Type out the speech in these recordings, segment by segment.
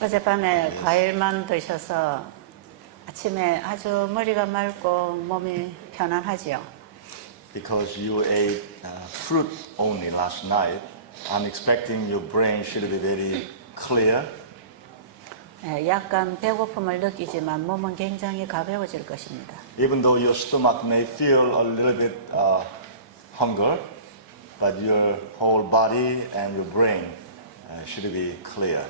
어젯밤에 과일만 드셔서 아침에 아주 머리가 맑고 몸이 편안하지요. Because you ate fruit only last night, I'm expecting your brain should be very clear. 약간 배고픔을 느끼지만 몸은 굉장히 가벼워질 것입니다. Even though your stomach may feel a little bit hunger, but your whole body and your brain should be clear.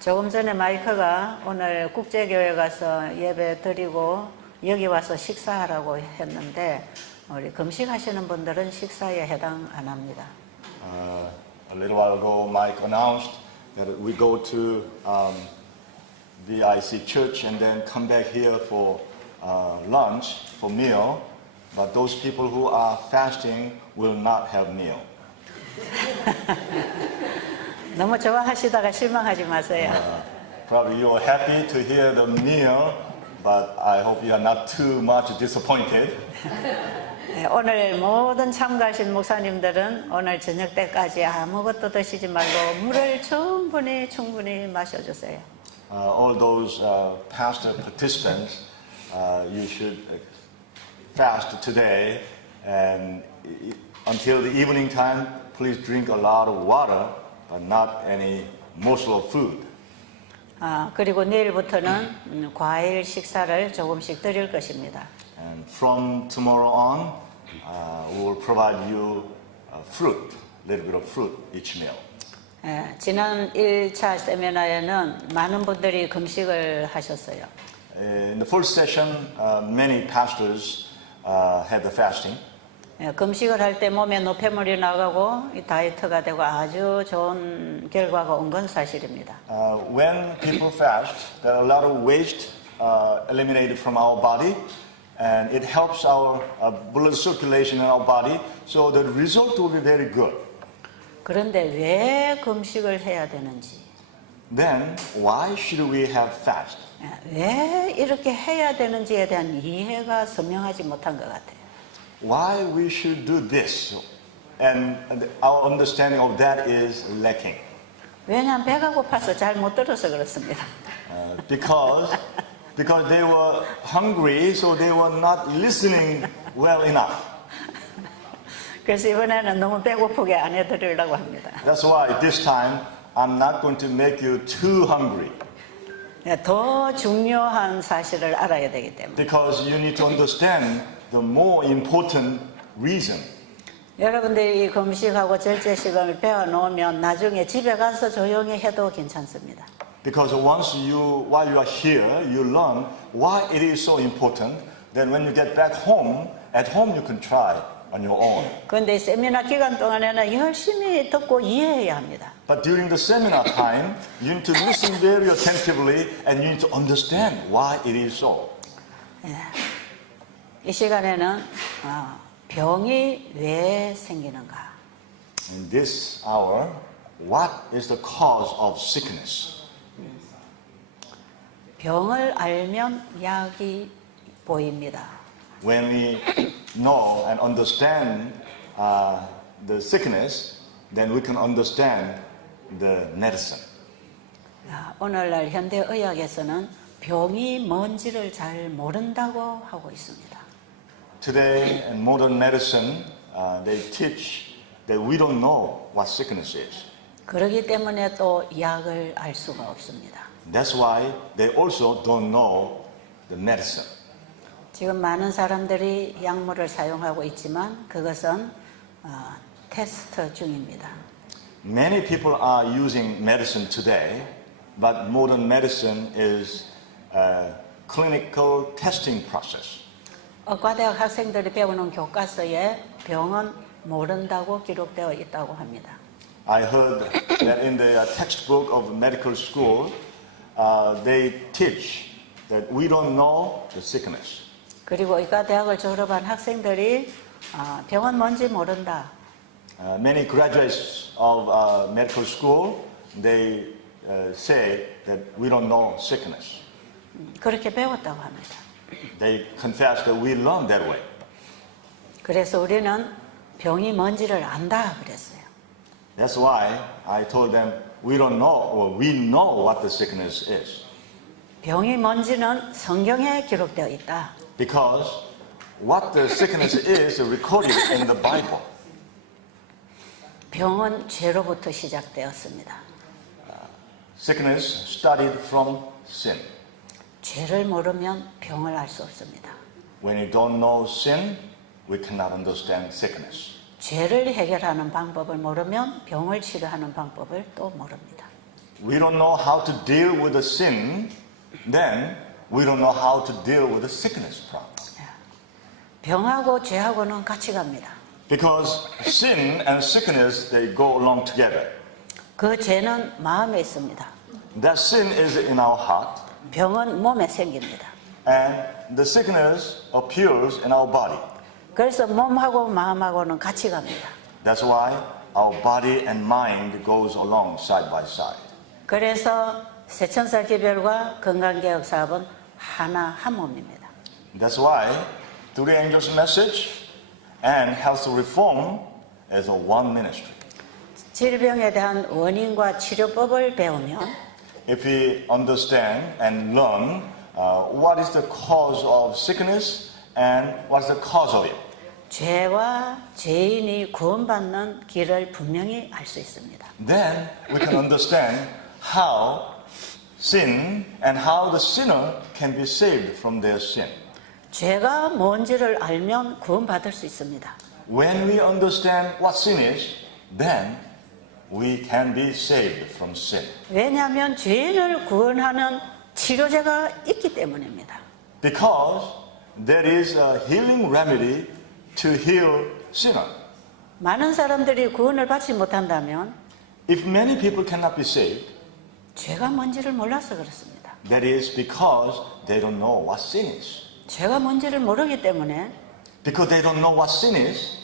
조금 전에 마이크가 오늘 국제교회 가서 예배 드리고 여기 와서 식사하라고 했는데 우리 금식하시는 분들은 식사에 해당 안 합니다. A little while ago, Mike announced that we go to VIC Church and then come back here for lunch, for meal. But those people who are fasting will not have meal. 너무 좋아하시다가 실망하지 마세요. Probably you are happy to hear the meal, but I hope you are not too much disappointed. 오늘 모든 참가하신 목사님들은 오늘 저녁 때까지 아무것도 드시지 말고 물을 충분히 마셔주세요. All those pastor participants, you should fast today, and until the evening time, please drink a lot of water, but not any morsel of food. 그리고 내일부터는 과일 식사를 조금씩 드릴 것입니다. And from tomorrow on, we will provide you fruit, a little bit of fruit each meal. 지난 1차 세미나에는 많은 분들이 금식을 하셨어요. In the first session, many pastors had the fasting. 금식을 할 때 몸에 노폐물이 나가고 다이어트가 되고 아주 좋은 결과가 온 건 사실입니다. When people fast, there are a lot of waste eliminated from our body, and it helps our blood circulation in our body, so the result will be very good. 그런데 왜 금식을 해야 되는지, Then, why should we have fast? 왜 이렇게 해야 되는지에 대한 이해가 선명하지 못한 것 같아요. Why we should do this? And our understanding of that is lacking. 왜냐하면 배가 고파서 잘 못 들어서 그렇습니다. Because they were hungry, so they were not listening well enough. 그래서 이번에는 너무 배고프게 안 해드리려고 합니다. That's why this time I'm not going to make you too hungry. 더 중요한 사실을 알아야 되기 때문에. Because you need to understand the more important reason. 여러분들이 이 금식하고 절제식을 배워놓으면 나중에 집에 가서 조용히 해도 괜찮습니다. Because once while you are here, you learn why it is so important. Then when you get back home, at home you can try on your own. 그런데 세미나 기간 동안에는 열심히 듣고 이해해야 합니다. But during the seminar time, you need to listen very attentively and you need to understand why it is so. 이 시간에는 병이 왜 생기는가? In this hour, what is the cause of sickness? 병을 알면 약이 보입니다. When we know and understand the sickness, then we can understand the medicine. 오늘날 현대의학에서는 병이 뭔지를 잘 모른다고 하고 있습니다. Today, in modern medicine, they teach that we don't know what sickness is. 그러기 때문에 또 약을 알 수가 없습니다. That's why they also don't know the medicine. 지금 많은 사람들이 약물을 사용하고 있지만 그것은 테스트 중입니다. Many people are using medicine today, but modern medicine is a clinical testing process. 의과대학 학생들이 배우는 교과서에 병은 모른다고 기록되어 있다고 합니다. I heard that in the textbook of medical school, they teach that we don't know the sickness. 그리고 의과대학을 졸업한 학생들이 병은 뭔지 모른다. Many graduates of medical school, they say that we don't know sickness. 그렇게 배웠다고 합니다. They confess that we learn that way. 그래서 우리는 병이 뭔지를 안다 그랬어요. That's why I told them we don't know, or we know what the sickness is. 병이 뭔지는 성경에 기록되어 있다. Because what the sickness is recorded in the Bible. 병은 죄로부터 시작되었습니다. Sickness started from sin. 죄를 모르면 병을 알 수 없습니다. When you don't know sin, we cannot understand sickness. 죄를 해결하는 방법을 모르면 병을 치료하는 방법을 또 모릅니다. We don't know how to deal with the sin, then we don't know how to deal with the sickness problem. 병하고 죄하고는 같이 갑니다. Because sin and sickness, they go along together. 그 죄는 마음에 있습니다. That sin is in our heart, 병은 몸에 생깁니다. and the sickness appears in our body. 그래서 몸하고 마음하고는 같이 갑니다. That's why our body and mind goes along side by side. 그래서 새천사 기별과 건강개혁 사업은 하나 한 몸입니다. That's why Three Angels Message and Health Reform is a one ministry. 질병에 대한 원인과 치료법을 배우면 If we understand and learn what is the cause of sickness and what is the cause of it, 죄와 죄인이 구원받는 길을 분명히 알 수 있습니다. then we can understand how sin and how the sinner can be saved from their sin. 죄가 뭔지를 알면 구원받을 수 있습니다. When we understand what sin is, then we can be saved from sin. 왜냐하면 죄인을 구원하는 치료제가 있기 때문입니다. Because there is a healing remedy to heal sinner. 많은 사람들이 구원을 받지 못한다면 If many people cannot be saved, 죄가 뭔지를 몰라서 그렇습니다. that is because they don't know what sin is. 죄가 뭔지를 모르기 때문에 Because they don't know what sin is,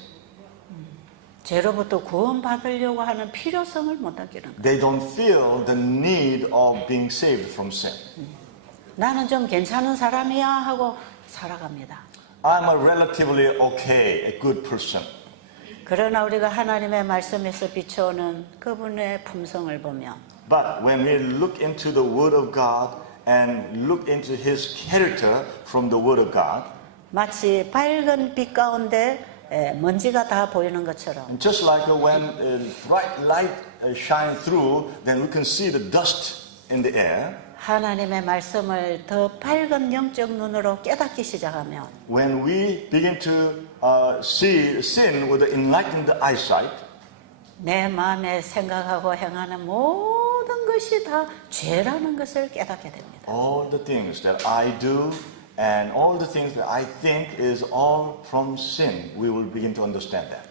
죄로부터 구원받으려고 하는 필요성을 못 느끼는 거예요. they don't feel the need of being saved from sin. 나는 좀 괜찮은 사람이야 하고 살아갑니다. I'm a relatively okay, a good person. 그러나 우리가 하나님의 말씀에서 비춰오는 그분의 품성을 보면 But when we look into the Word of God and look into His character from the Word of God, 마치 밝은 빛 가운데 먼지가 다 보이는 것처럼 and just like when bright light shines through, then we can see the dust in the air. 하나님의 말씀을 더 밝은 영적 눈으로 깨닫기 시작하면 When we begin to see sin with the enlightened eyesight, 내 마음에 생각하고 행하는 모든 것이 다 죄라는 것을 깨닫게 됩니다. all the things that I do and all the things that I think is all from sin, we will begin to understand that.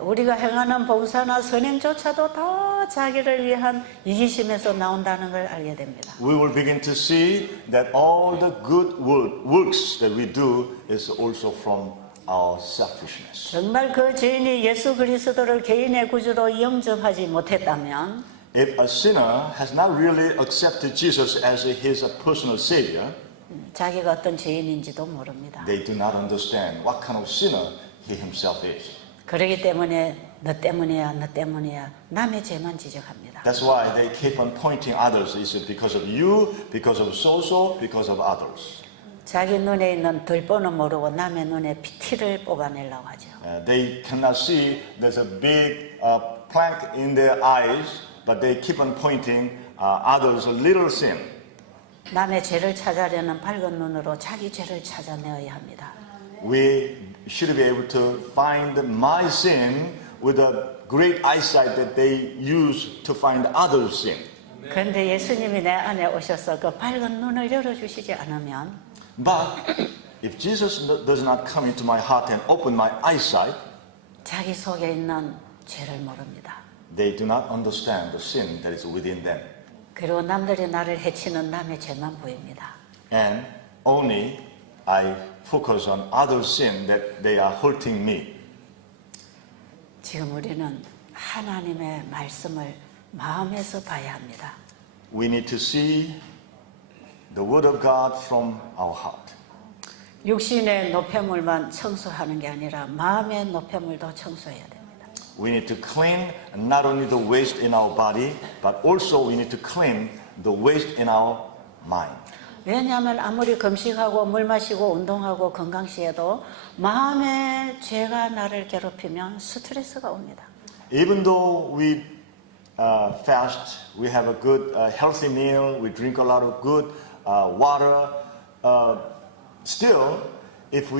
우리가 행하는 봉사나 선행조차도 다 자기를 위한 이기심에서 나온다는 걸 알게 됩니다. We will begin to see that all the good works that we do is also from our selfishness. 정말 그 죄인이 예수 그리스도를 개인의 구주로 영접하지 못했다면 If a sinner has not really accepted Jesus as his personal savior, 자기가 어떤 죄인인지도 모릅니다. they do not understand what kind of sinner he himself is. 그렇기 때문에 너 때문이야, 너 때문이야 남의 죄만 지적합니다. That's why they keep on pointing others. Is it because of you, because of so-so, because of others? 자기 눈에 있는 들보는 모르고 남의 눈에 피티를 뽑아내려고 하죠. They cannot see there's a big plank in their eyes, but they keep on pointing others' little sin. 남의 죄를 찾아내는 밝은 눈으로 자기 죄를 찾아내어야 합니다. We should be able to find my sin with a great eyesight that they use to find others' sin. 그런데 예수님이 내 안에 오셔서 그 밝은 눈을 열어주시지 않으면 But if Jesus does not come into my heart and open my eyesight, 자기 속에 있는 죄를 모릅니다. they do not understand the sin that is within them. 그리고 남들이 나를 해치는 남의 죄만 보입니다. And only I focus on other sin that they are hurting me. 지금 우리는 하나님의 말씀을 마음에서 봐야 합니다. We need to see the Word of God from our heart. 육신의 노폐물만 청소하는 게 아니라 마음의 노폐물도 청소해야 됩니다. we need to clean not only the waste in our body, but also we need to clean the waste in our mind. 왜냐하면 아무리 금식하고 물 마시고 운동하고 건강시해도 마음의 죄가 나를 괴롭히면 스트레스가 옵니다. Even though we fast, we have a good healthy meal, we drink a lot of good water, still, if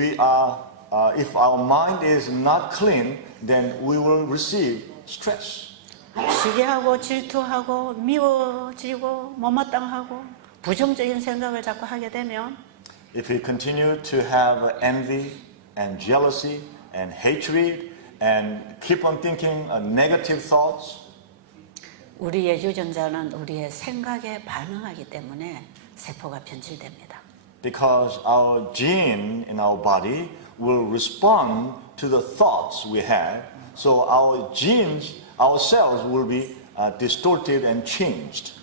our mind is not clean, then we will receive stress. 시기하고 질투하고 미워지고 못마땅하고 부정적인 생각을 자꾸 하게 되면 If we continue to have envy and jealousy and hatred and keep on thinking negative thoughts, 우리의 유전자는 우리의 생각에 반응하기 때문에 세포가 변질됩니다. because our gene in our body will respond to the thoughts we have, so our genes, our cells will be distorted and changed.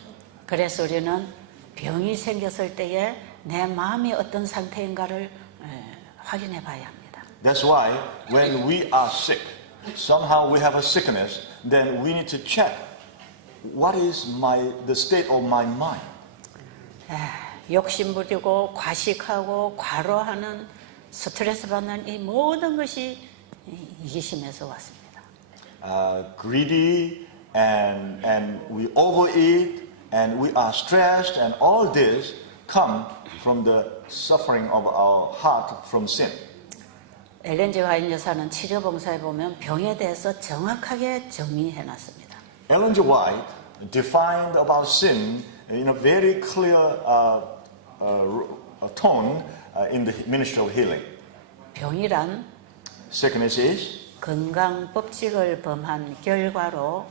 그래서 우리는 병이 생겼을 때에 내 마음이 어떤 상태인가를 확인해 봐야 합니다. That's why when we are sick, somehow we have a sickness, then we need to check what is the state of my mind. 욕심부리고 과식하고 과로하는 스트레스 받는 이 모든 것이 이기심에서 왔습니다. Greedy and we overeat and we are stressed and all this come from the suffering of our heart from sin. 엘렌 G. 화이트 여사는 치료봉사에 보면 병에 대해서 정확하게 정의해 놨습니다. Ellen G. White defined about sin in a very clear tone in the ministry of healing. 병이란 Sickness is 건강 법칙을 범한 결과로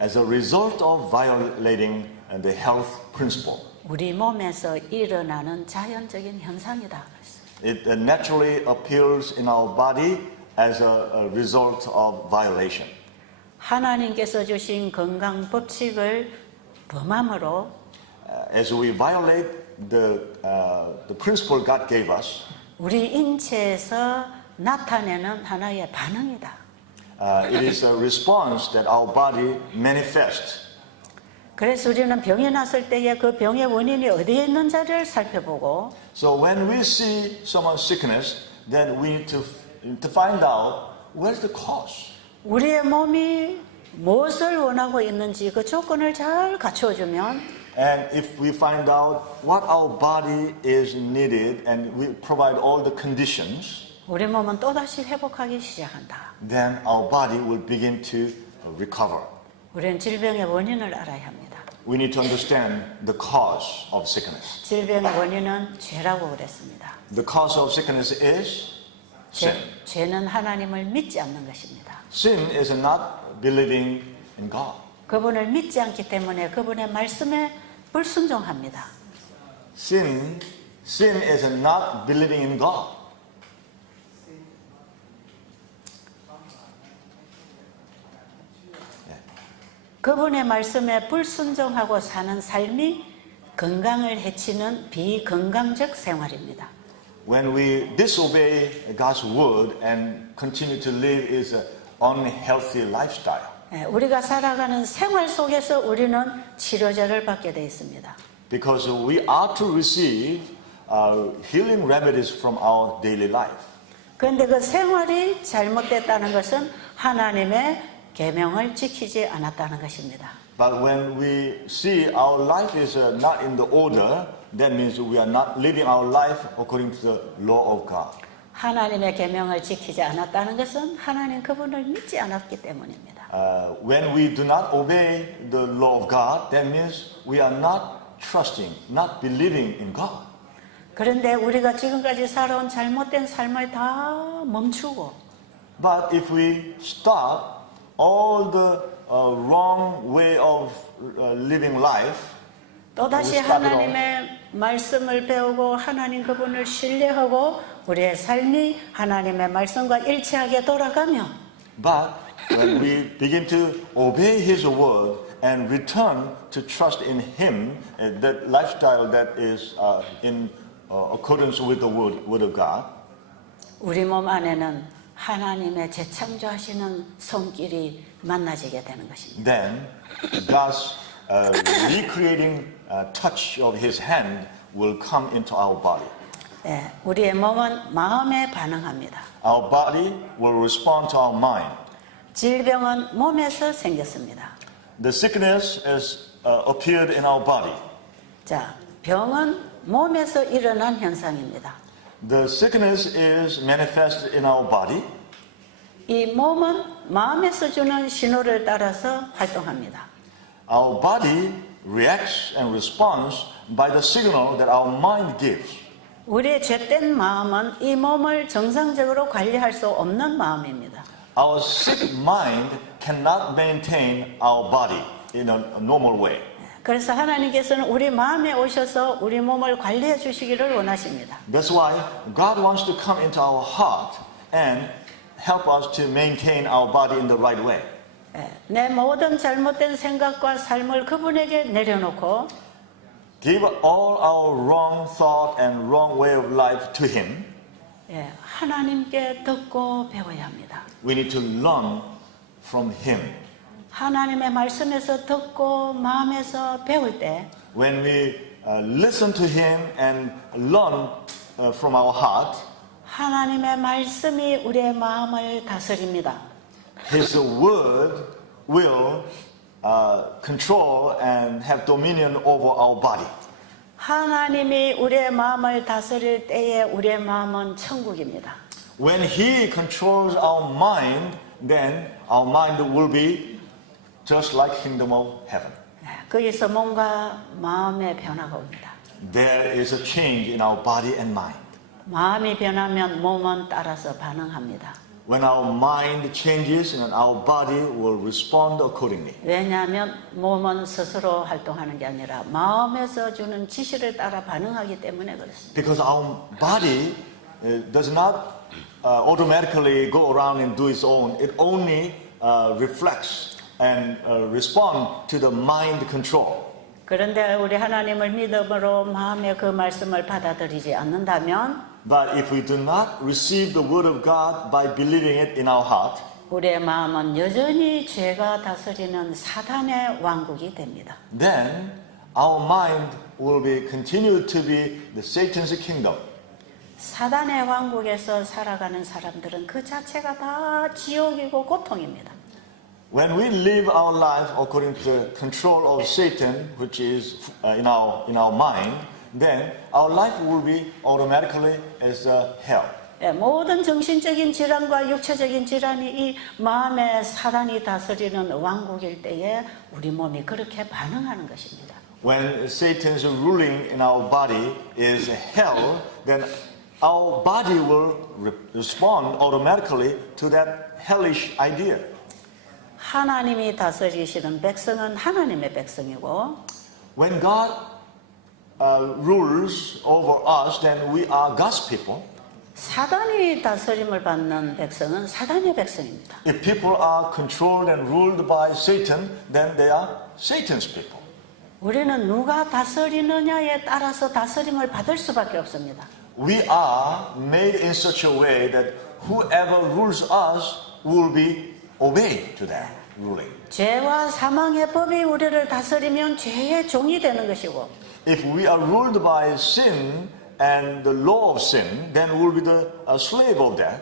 as a result of violating the health principle. 우리 몸에서 일어나는 자연적인 현상이다. It naturally appears in our body as a result of violation. 하나님께서 주신 건강 법칙을 범함으로 As we violate the principle God gave us, 우리 인체에서 나타내는 하나의 반응이다. it is a response that our body manifests. 그래서 우리는 병이 났을 때에 그 병의 원인이 어디에 있는지를 살펴보고 So when we see someone's sickness, then we need to find out where's the cause. 우리의 몸이 무엇을 원하고 있는지 그 조건을 잘 갖춰주면 And if we find out what our body is needed and we provide all the conditions, 우리 몸은 또다시 회복하기 시작한다. then our body will begin to recover. 우리는 질병의 원인을 알아야 합니다. We need to understand the cause of sickness. 질병의 원인은 죄라고 그랬습니다. The cause of sickness is sin. 죄는 하나님을 믿지 않는 것입니다. Sin is not believing in God. 그분을 믿지 않기 때문에 그분의 말씀에 불순종합니다. Sin is not believing in God. 그분의 말씀에 불순종하고 사는 삶이 건강을 해치는 비건강적 생활입니다. When we disobey God's word and continue to live is an unhealthy lifestyle. 우리가 살아가는 생활 속에서 우리는 치료제를 받게 되어 있습니다. Because we are to receive healing remedies from our daily life. 그런데 그 생활이 잘못됐다는 것은 하나님의 계명을 지키지 않았다는 것입니다. But when we see our life is not in the order, that means we are not living our life according to the law of God. 하나님의 계명을 지키지 않았다는 것은 하나님 그분을 믿지 않았기 때문입니다. When we do not obey the law of God, that means we are not trusting, not believing in God. 그런데 우리가 지금까지 살아온 잘못된 삶을 다 멈추고 But if we stop all the wrong way of living life, 또다시 하나님의 말씀을 배우고 하나님 그분을 신뢰하고 우리의 삶이 하나님의 말씀과 일치하게 돌아가며 but when we begin to obey His word and return to trust in Him, that lifestyle that is in accordance with the word of God, 우리 몸 안에는 하나님의 재창조하시는 손길이 만나지게 되는 것입니다. then God's recreating touch of His hand will come into our body. 예, 우리의 몸은 마음에 반응합니다. Our body will respond to our mind. 질병은 몸에서 생겼습니다. The sickness has appeared in our body. 자, 병은 몸에서 일어난 현상입니다. The sickness is manifested in our body. 이 몸은 마음에서 주는 신호를 따라서 활동합니다. Our body reacts and responds by the signal that our mind gives. 우리의 죄된 마음은 이 몸을 정상적으로 관리할 수 없는 마음입니다. Our sick mind cannot maintain our body in a normal way. 그래서 하나님께서는 우리 마음에 오셔서 우리 몸을 관리해 주시기를 원하십니다. That's why God wants to come into our heart and help us to maintain our body in the right way. 예, 내 모든 잘못된 생각과 삶을 그분에게 내려놓고 Give all our wrong thought and wrong way of life to Him. 예, 하나님께 듣고 배워야 합니다. We need to learn from Him. 하나님의 말씀에서 듣고 마음에서 배울 때 When we listen to Him and learn from our heart, 하나님의 말씀이 우리의 마음을 다스립니다. His word will control and have dominion over our body. 하나님이 우리의 마음을 다스릴 때에 우리의 마음은 천국입니다. When He controls our mind, then our mind will be just like kingdom of heaven. 거기서 뭔가 마음의 변화가 옵니다. There is a change in our body and mind. 마음이 변하면 몸은 따라서 반응합니다. When our mind changes, and our body will respond accordingly. 왜냐하면 몸은 스스로 활동하는 게 아니라 마음에서 주는 지시를 따라 반응하기 때문에 그렇습니다. Because our body does not automatically go around and do its own. It only reflects and respond to the mind control. 그런데 우리 하나님을 믿음으로 마음의 그 말씀을 받아들이지 않는다면 But if we do not receive the word of God by believing it in our heart, 우리의 마음은 여전히 죄가 다스리는 사단의 왕국이 됩니다. then our mind will be continue to be the Satan's kingdom. 사단의 왕국에서 살아가는 사람들은 그 자체가 다 지옥이고 고통입니다. When we live our life according to the control of Satan, which is in our mind, then our life will be automatically as hell. 예, 모든 정신적인 질환과 육체적인 질환이 이 마음의 사단이 다스리는 왕국일 때에 우리 몸이 그렇게 반응하는 것입니다. When Satan's ruling in our body is hell, then our body will respond automatically to that hellish idea. 하나님이 다스리시는 백성은 하나님의 백성이고 When God rules over us, then we are God's people. 사단이 다스림을 받는 백성은 사단의 백성입니다. If people are controlled and ruled by Satan, then they are Satan's people. 우리는 누가 다스리느냐에 따라서 다스림을 받을 수밖에 없습니다. We are made in such a way that whoever rules us will be obeyed to that ruling. 죄와 사망의 법이 우리를 다스리면 죄의 종이 되는 것이고 If we are ruled by sin and the law of sin, then we'll be the slave of that.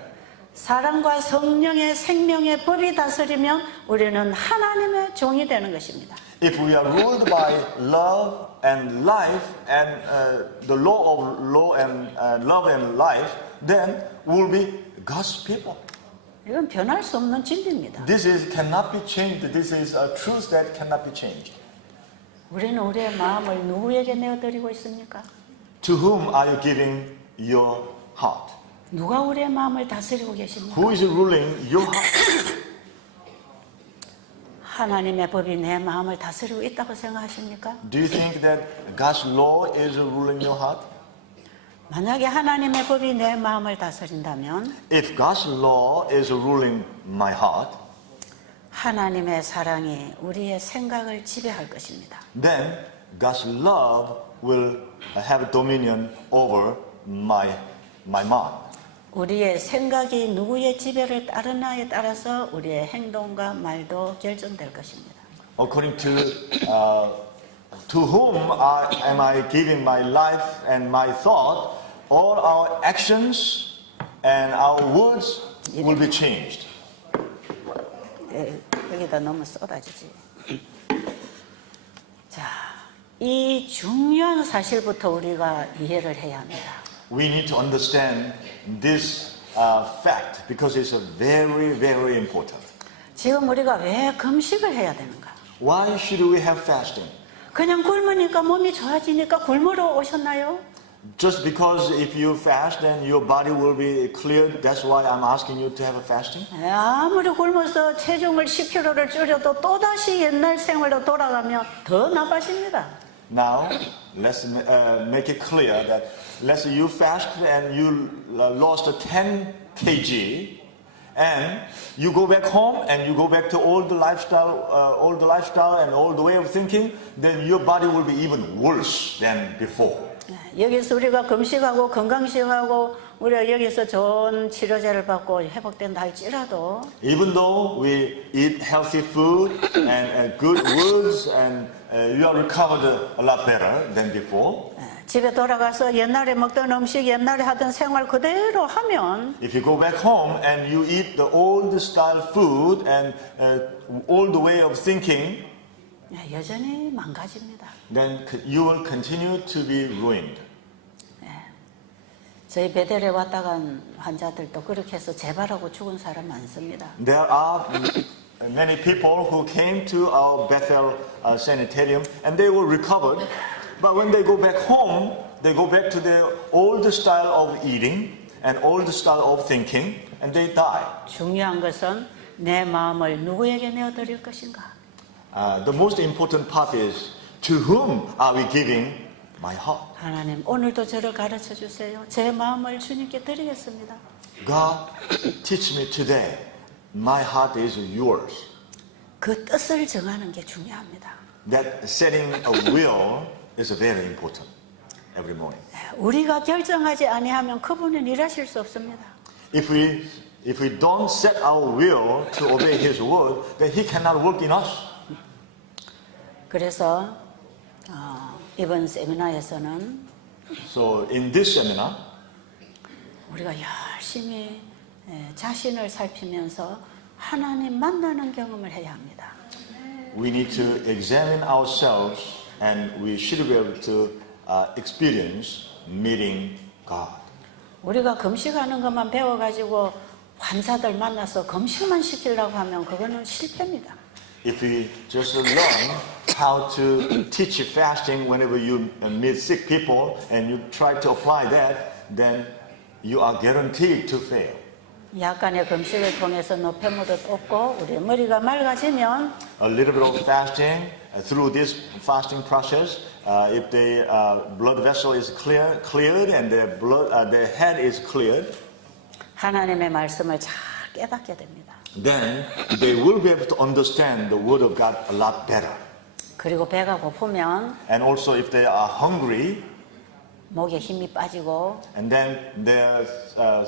사랑과 성령의 생명의 법이 다스리면 우리는 하나님의 종이 되는 것입니다. If we are ruled by love and life and the law of law and love and life, then we'll be God's people. 이건 변할 수 없는 진리입니다. This cannot be changed. This is a truth that cannot be changed. 우리는 우리의 마음을 누구에게 내어드리고 있습니까? To whom are you giving your heart? 누가 우리의 마음을 다스리고 계십니까? Who is ruling your heart? 하나님의 법이 내 마음을 다스리고 있다고 생각하십니까? Do you think that God's law is ruling your heart? 만약에 하나님의 법이 내 마음을 다스린다면 If God's law is ruling my heart, 하나님의 사랑이 우리의 생각을 지배할 것입니다. then God's love will have dominion over my mind. 우리의 생각이 누구의 지배를 따르나에 따라서 우리의 행동과 말도 결정될 것입니다. According to whom am I giving my life and my thought, all our actions and our words will be changed. 여기다 너무 쏟아지지. 자, 이 중요한 사실부터 우리가 이해를 해야 합니다. We need to understand this fact because it's a very, very important. 지금 우리가 왜 금식을 해야 되는가? Why should we have fasting? 그냥 굶으니까 몸이 좋아지니까 굶으러 오셨나요? Just because if you fast, then your body will be cleared. That's why I'm asking you to have a fasting. 아무리 굶어서 체중을 10kg를 줄여도 또다시 옛날 생활로 돌아가면 더 나빠집니다. Now, let's make it clear that let's say you fast and you lost 10 kg, and you go back home and you go back to old lifestyle and old way of thinking, then your body will be even worse than before. 여기서 우리가 금식하고 건강식하고 우리가 여기서 좋은 치료제를 받고 회복된다 할지라도 Even though we eat healthy food and good words and you are recovered a lot better than before. 집에 돌아가서 옛날에 먹던 음식, 옛날에 하던 생활 그대로 하면 If you go back home and you eat the old style food and old way of thinking, 여전히 망가집니다. then you will continue to be ruined. 저희 베델에 왔다 간 환자들도 그렇게 해서 재발하고 죽은 사람 많습니다. There are many people who came to our Bethel sanitarium and they were recovered, but when they go back home, they go back to their old style of eating and old style of thinking, and they die. 중요한 것은 내 마음을 누구에게 내어드릴 것인가? The most important part is to whom are we giving my heart? 하나님, 오늘도 저를 가르쳐 주세요. 제 마음을 주님께 드리겠습니다. God, teach me today. My heart is yours. 그 뜻을 정하는 게 중요합니다. That setting a will is very important every morning. 우리가 결정하지 아니하면 그분은 일하실 수 없습니다. If we don't set our will to obey His word, then He cannot work in us. 그래서 이번 세미나에서는 So in this seminar, 우리가 열심히 자신을 살피면서 하나님 만나는 경험을 해야 합니다. we need to examine ourselves, and we should be able to experience meeting God. 우리가 금식하는 것만 배워가지고 환자들 만나서 금식만 시키려고 하면 그거는 실패입니다. If we just learn how to teach fasting whenever you meet sick people and you try to apply that, then you are guaranteed to fail. 약간의 금식을 통해서 노폐물을 뽑고 우리 머리가 맑아지면 A little bit of fasting, through this fasting process, if the blood vessel is cleared and their head is cleared, 하나님의 말씀을 잘 깨닫게 됩니다. then they will be able to understand the word of God a lot better. 그리고 배가 고프면 And also if they are hungry, 목에 힘이 빠지고 and then their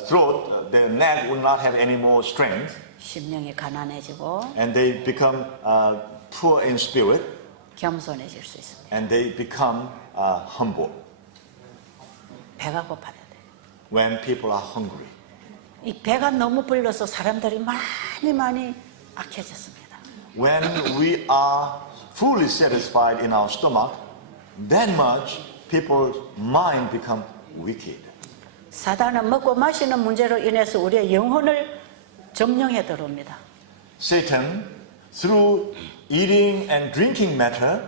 throat, their neck will not have any more strength, 심령이 가난해지고 and they become poor in spirit, 겸손해질 수 있습니다. and they become humble 배가 고파야 돼. when people are hungry. 이 배가 너무 불러서 사람들이 많이 악해졌습니다. When we are fully satisfied in our stomach, that much people's mind become wicked. 사단은 먹고 마시는 문제로 인해서 우리의 영혼을 점령해 들어옵니다. Satan, through eating and drinking matter,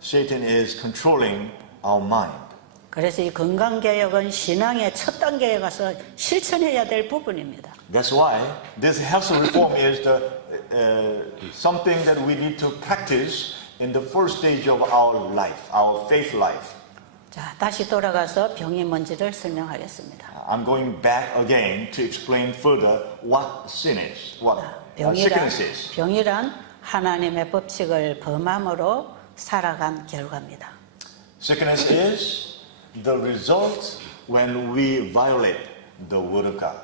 Satan is controlling our mind. 그래서 이 건강개혁은 신앙의 첫 단계에 가서 실천해야 될 부분입니다. That's why this health reform is something that we need to practice in the first stage of our life, our faith life. 자, 다시 돌아가서 병이 뭔지를 설명하겠습니다. I'm going back again to explain further what sin is, what sickness is. 병이란 하나님의 법칙을 범함으로 살아간 결과입니다. Sickness is the result when we violate the word of God.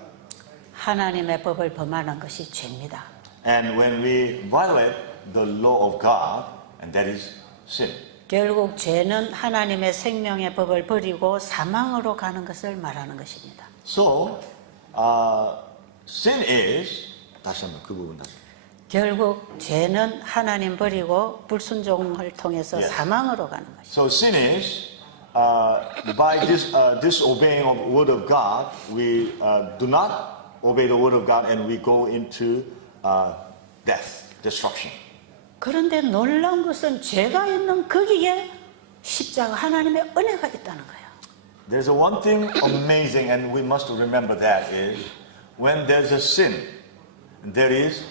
하나님의 법을 범하는 것이 죄입니다. And when we violate the law of God, and that is sin. 결국 죄는 하나님의 생명의 법을 버리고 사망으로 가는 것을 말하는 것입니다. So, sin is, 다시 한번 그 부분 다시. 결국 죄는 하나님 버리고 불순종을 통해서 Yes. 사망으로 가는 것입니다. So sin is, by disobeying of word of God, we do not obey the word of God and we go into death, destruction. 그런데 놀라운 것은 죄가 있는 거기에 십자가 하나님의 은혜가 있다는 거예요. There's one thing amazing and we must remember that is, when there's a sin, there is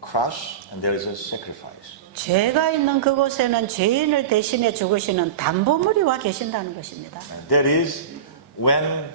cross and there is a sacrifice. 죄가 있는 그곳에는 죄인을 대신해 죽으시는 담보물이 와 계신다는 것입니다. That is, when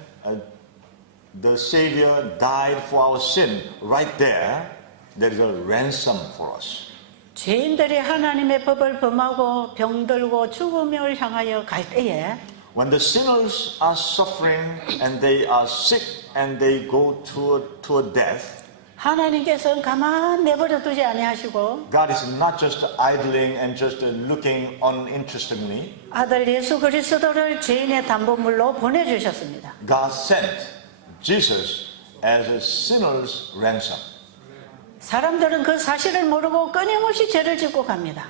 the Savior died for our sin, right there, there is a ransom for us. 죄인들이 하나님의 법을 범하고 병들고 죽음을 향하여 갈 때에 When the sinners are suffering and they are sick and they go to a death, 하나님께서는 가만 내버려 두지 아니하시고 God is not just idling and just looking uninterestingly. 아들 예수 그리스도를 죄인의 담보물로 보내주셨습니다. God sent Jesus as a sinner's ransom. 사람들은 그 사실을 모르고 끊임없이 죄를 짓고 갑니다.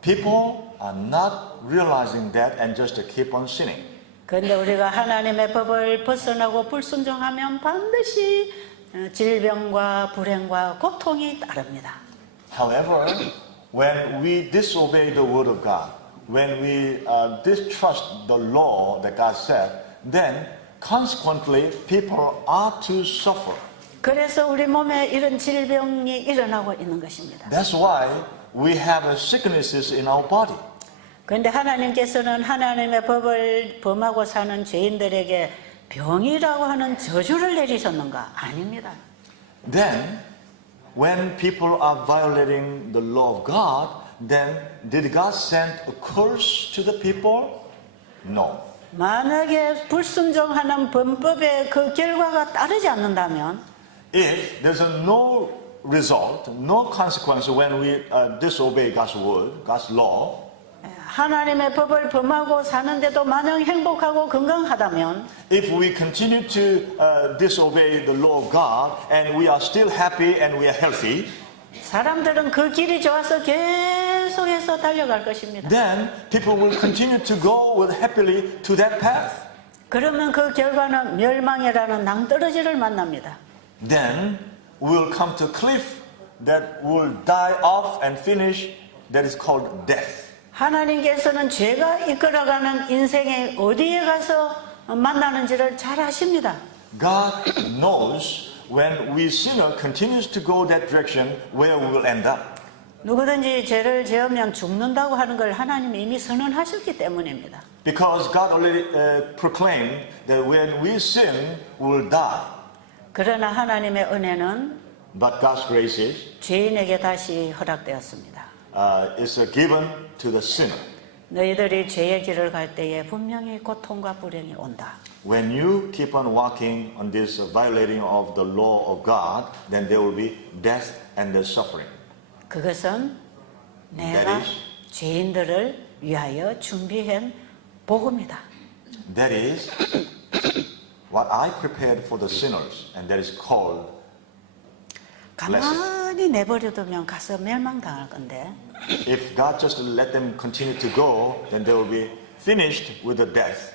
People are not realizing that and just keep on sinning. 그런데 우리가 하나님의 법을 벗어나고 불순종하면 반드시 질병과 불행과 고통이 따릅니다. However, when we disobey the word of God, when we distrust the law that God said, then consequently people are to suffer. 그래서 우리 몸에 이런 질병이 일어나고 있는 것입니다. That's why we have sicknesses in our body. 그런데 하나님께서는 하나님의 법을 범하고 사는 죄인들에게 병이라고 하는 저주를 내리셨는가? 아닙니다. Then, when people are violating the law of God, then did God send a curse to the people? No. 만약에 불순종하는 범법의 그 결과가 따르지 않는다면 If there's no result, no consequence when we disobey God's word, God's law, 하나님의 법을 범하고 사는데도 마냥 행복하고 건강하다면 if we continue to disobey the law of God and we are still happy and we are healthy, 사람들은 그 길이 좋아서 계속해서 달려갈 것입니다. then people will continue to go with happily to that path. 그러면 그 결과는 멸망이라는 낭떠러지를 만납니다. Then we will come to a cliff that will die off and finish, that is called death. 하나님께서는 죄가 이끌어가는 인생에 어디에 가서 만나는지를 잘 아십니다. God knows when we sinner continues to go that direction where we will end up. 누구든지 죄를 지으면 죽는다고 하는 걸 하나님이 이미 선언하셨기 때문입니다. Because God already proclaimed that when we sin, we will die. 그러나 하나님의 은혜는 But God's grace is 죄인에게 다시 허락되었습니다. is given to the sinner. 너희들이 죄의 길을 갈 때에 분명히 고통과 불행이 온다. When you keep on walking on this violating of the law of God, then there will be death and the suffering. 그것은 내가 That is- 죄인들을 위하여 준비한 복음이다. That is what I prepared for the sinners, and that is called 가만히 내버려두면 가서 멸망당할 건데 if God just let them continue to go, then they will be finished with the death.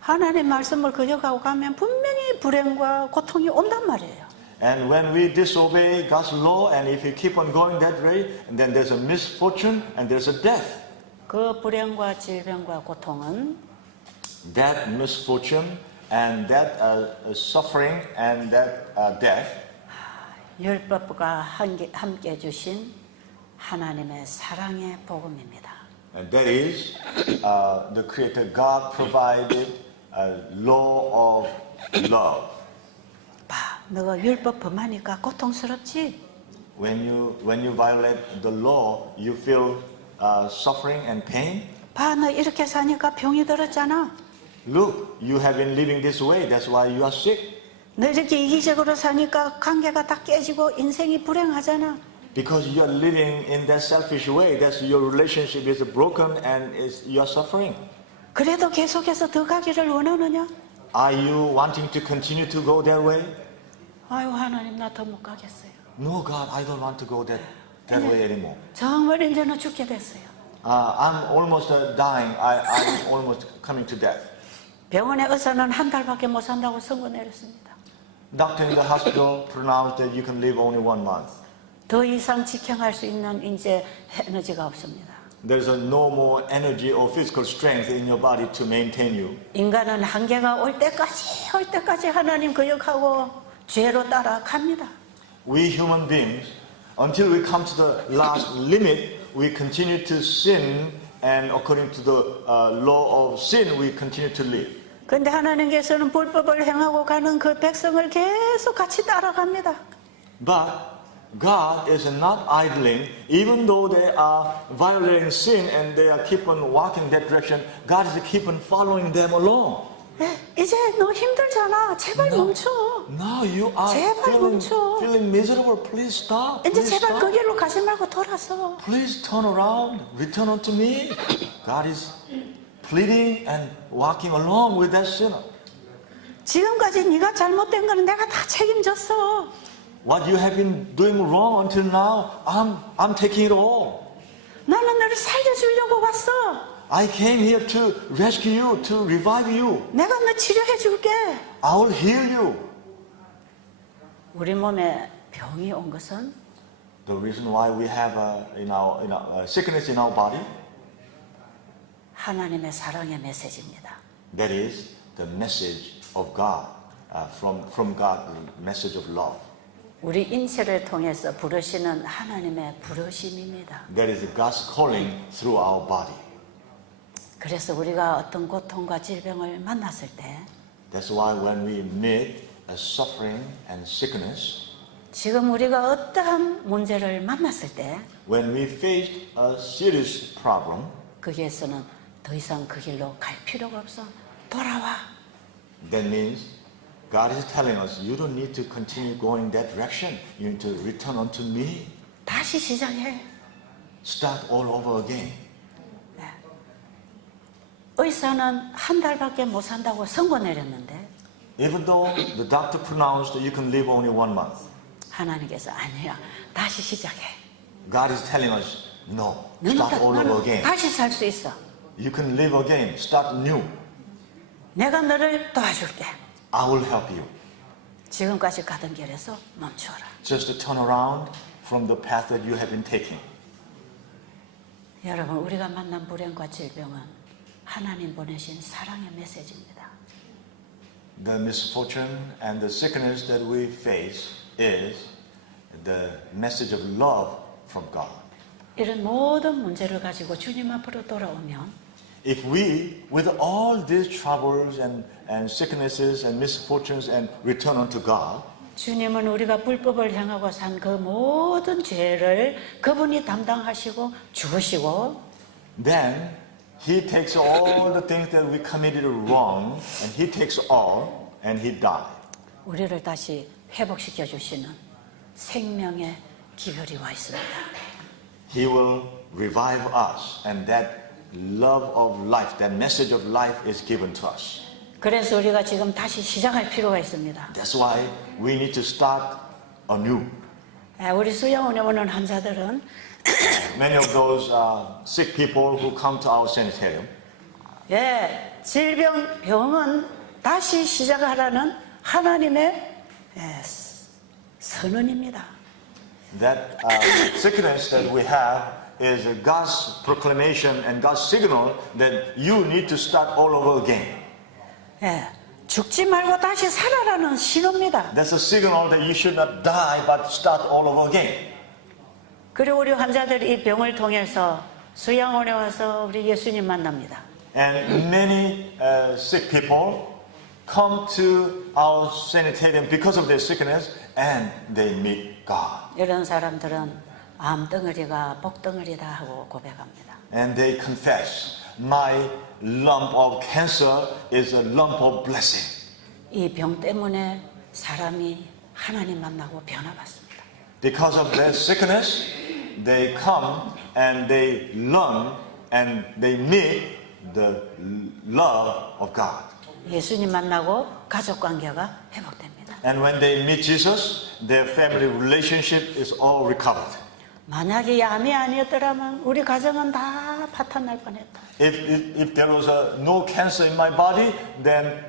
하나님 말씀을 그려가고 가면 분명히 불행과 고통이 온단 말이에요. And when we disobey God's law, and if we keep on going that way, and then there's a misfortune and there's a death. 그 불행과 질병과 고통은 That misfortune and that suffering and that death 율법과 함께 주신 하나님의 사랑의 복음입니다. and that is the Creator God provided a law of love. 봐, 너가 율법 범하니까 고통스럽지? When you violate the law, you feel suffering and pain. 봐, 너 이렇게 사니까 병이 들었잖아. Look, you have been living this way. That's why you are sick. 너 이렇게 이기적으로 사니까 관계가 다 깨지고 인생이 불행하잖아. Because you are living in that selfish way, that's your relationship is broken and you are suffering. 그래도 계속해서 더 가기를 원하느냐? Are you wanting to continue to go that way? 아유 하나님 나 더 못 가겠어요. No, God, I don't want to go that way anymore. 정말 이제는 죽게 됐어요. I'm almost dying. I'm almost coming to death. 병원에 의사는 한 달밖에 못 산다고 선고 내렸습니다. Doctor in the hospital pronounced that you can live only 1 month. 더 이상 지켜갈 수 있는 이제 에너지가 없습니다. There's no more energy or physical strength in your body to maintain you. 인간은 한계가 올 때까지 하나님 거역하고 죄로 따라갑니다. We human beings, until we come to the last limit, we continue to sin, and according to the law of sin, we continue to live. 그런데 하나님께서는 불법을 행하고 가는 그 백성을 계속 같이 따라갑니다. But God is not idling, even though they are violating sin and they are keep on walking that direction. God is keep on following them along. 이제 너 힘들잖아. 제발 멈춰. Now you are 제발 멈춰. feeling miserable. Please stop. 이제 Please 제발 그 stop. 길로 가지 말고 돌아서. Please turn around. Return unto me. God is pleading and walking along with that sinner. 지금까지 네가 잘못된 거는 내가 다 책임졌어. What you have been doing wrong until now, I'm taking it all. 나는 너를 살려주려고 왔어. I came here to rescue you, to revive you. 내가 너 치료해 줄게. I will heal you. 우리 몸에 병이 온 것은 The reason why we have sickness in our body, 하나님의 사랑의 메시지입니다. that is the message of God, from God, the message of love. 우리 인체를 통해서 부르시는 하나님의 부르심입니다. That is God's calling through our body. 그래서 우리가 어떤 고통과 질병을 만났을 때 That's why when we meet a suffering and sickness, 지금 우리가 어떠한 문제를 만났을 때 when we faced a serious problem, 거기에서는 더 이상 그 길로 갈 필요가 없어. 돌아와. that means God is telling us, you don't need to continue going that direction. You need to return unto me. 다시 시작해. Start all over again. 의사는 한 달밖에 못 산다고 선고 내렸는데 Even though the doctor pronounced that you can live only 1 month, 하나님께서 아니야. 다시 시작해. God is telling us, no, 너는, start all over 너는 again. 다시 살 수 있어. You can live again, start new. 내가 너를 도와줄게. I will help you. 지금까지 가던 길에서 멈추어라. Just to turn around from the path that you have been taking. 여러분, 우리가 만난 불행과 질병은 하나님 보내신 사랑의 메시지입니다. The misfortune and the sickness that we face is the message of love from God. 이런 모든 문제를 가지고 주님 앞으로 돌아오면 If we, with all these troubles and sicknesses and misfortunes and return unto God, 주님은 우리가 불법을 행하고 산 그 모든 죄를 그분이 담당하시고 죽으시고 then He takes all the things that we committed wrong and He takes all and He died. 우리를 다시 회복시켜 주시는 생명의 기별이 와 있습니다. He will revive us and that love of life, that message of life is given to us. 그래서 우리가 지금 다시 시작할 필요가 있습니다. That's why we need to start anew. 우리 수양원에 오는 환자들은 Many of those sick people who come to our sanitarium, 병은 다시 시작하라는 하나님의 선언입니다. that sickness that we have is God's proclamation and God's signal that you need to start all over again. 죽지 말고 다시 살아라는 신호입니다. That's a signal that you should not die but start all over again. 그리고 우리 환자들이 이 병을 통해서 수양원에 와서 우리 예수님 만납니다. And many sick people come to our sanitarium because of their sickness and they meet God. 이런 사람들은 암덩어리가 복덩어리다 하고 고백합니다. And they confess, my lump of cancer is a lump of blessing. 이 병 때문에 사람이 하나님 만나고 변화받습니다. Because of their sickness, they come and they learn and they meet the love of God. 예수님 만나고 가족 관계가 회복됩니다. And when they meet Jesus, their family relationship is all recovered. 만약에 암이 아니었더라면 우리 가정은 다 파탄날 뻔했다. If there was no cancer in my body, then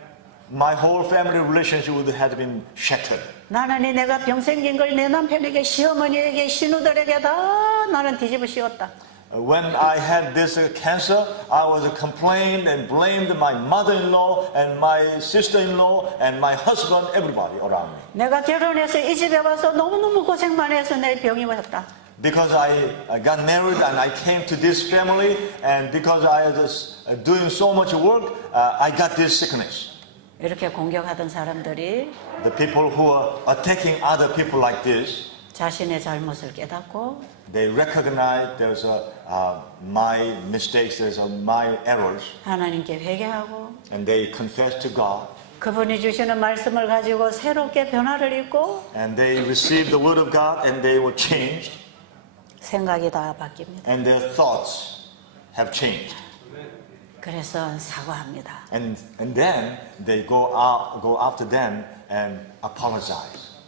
my whole family relationship would have been shattered. 나는 내가 병 생긴 걸 내 남편에게, 시어머니에게, 신우들에게 다 나는 뒤집어 씌웠다. When I had this cancer, I was complained and blamed my mother-in-law and my sister-in-law and my husband, everybody around me. 내가 결혼해서 이 집에 와서 너무너무 고생만 해서 내 병이 왔다. Because I got married and I came to this family, and because I was doing so much work, I got this sickness. 이렇게 공격하던 사람들이 The people who are attacking other people like this, 자신의 잘못을 깨닫고 they recognize there's my mistakes, there's my errors, 하나님께 회개하고 and they confess to God, 그분이 주시는 말씀을 가지고 새롭게 변화를 입고 and they receive the word of God, and they were changed, 생각이 다 바뀝니다. and their thoughts have changed. 그래서 사과합니다. And then they go after them and apologize.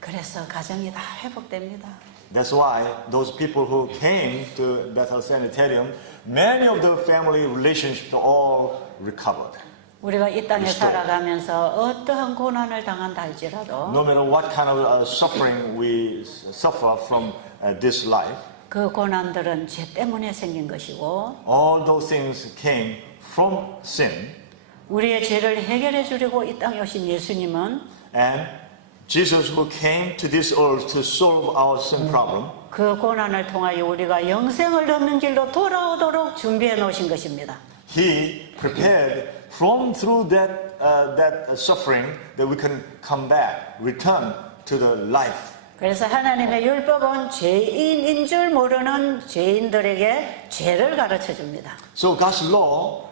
그래서 가정이 다 회복됩니다. That's why those people who came to Bethel Sanitarium, many of the family relationships are all recovered. 우리가 이 땅에 살아가면서 어떠한 고난을 당한다 할지라도 No matter what kind of suffering we suffer from this life, 그 고난들은 죄 때문에 생긴 것이고 all those things came from sin. 우리의 죄를 해결해 주려고 이 땅에 오신 예수님은 And Jesus, who came to this earth to solve our sin problem, 그 고난을 통하여 우리가 영생을 얻는 길로 돌아오도록 준비해 놓으신 것입니다. He prepared through that suffering that we can come back, return to the life. 그래서 하나님의 율법은 죄인인 줄 모르는 죄인들에게 죄를 가르쳐 줍니다. So God's law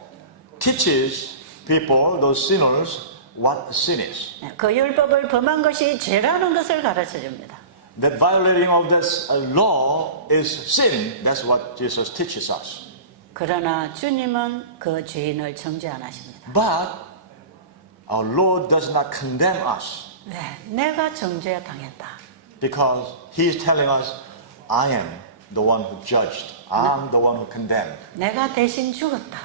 teaches people, those sinners, what sin is. 그 율법을 범한 것이 죄라는 것을 가르쳐 줍니다. That violating of this law is sin. That's what Jesus teaches us. 그러나 주님은 그 죄인을 정죄 안 하십니다. But our Lord does not condemn us 왜? 내가 정죄 당했다. because He is telling us, I am the one who judged. I'm the one who condemned. 내가 대신 죽었다.